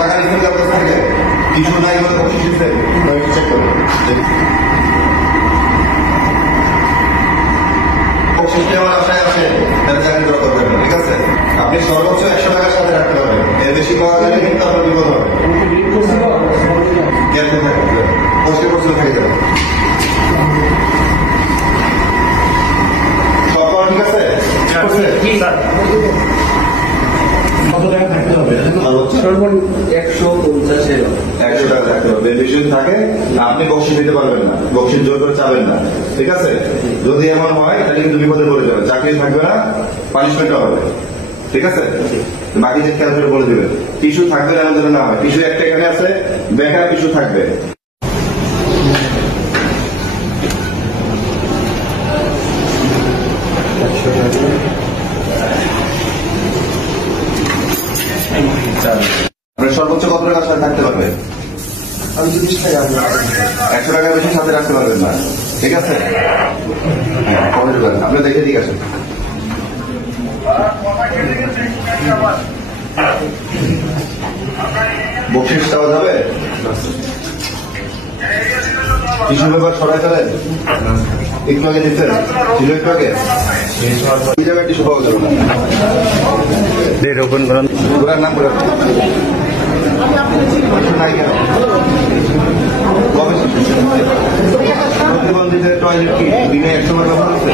টাকা নিচ্ছেন আপনার থেকে কিছু নাই বলে বকশিস দিচ্ছেন চেক করবেন বকশিস আমার আশায় আছে তাহলে চাকরি করা করবেন না ঠিক আছে আপনি সর্বোচ্চ 100 টাকার সাথে রাখতে পারবেন এর বেশি পাওয়া গেলে কিন্তু আপনার বিপদ হবে পোস্টে করছিল থেকে যাবে সব ঠিক আছে কত টাকা থাকতে হবে সর্বনিম্ন 150 টাকা থাকতে হবে বেশি থাকে আপনি বকশিস দিতে পারবেন না বকশিস জোর করে চাবেন না ঠিক আছে যদি এমন হয় তাহলে কিন্তু বিপদে পড়ে যাবে চাকরি থাকবে না পানিশমেন্ট হবে ঠিক আছে বাকি যে খেয়াল করে বলে দিবেন টিস্যু থাকবে না যেন না হয় টিস্যু একটা এখানে আছে বেকার টিস্যু থাকবে আপনার সর্বোচ্চ কত টাকার সাথে থাকতে পারবে আমি 100 টাকার বেশি সাথে রাখতে পারবেন না ঠিক আছে কবে দেবেন আপনি দেখে ঠিক আছে বকশিস দেওয়া যাবে কিছু ব্যাপার সরাই ফেলেন একটু আগে দিচ্ছেন ছিল একটু আগে এই জায়গায় টিস্যু পাওয়া যাবে না নাম করে নাই কেন প্রতিবন্ধীদের টয়লেট কি দিনে 100 বার ব্যবহার হচ্ছে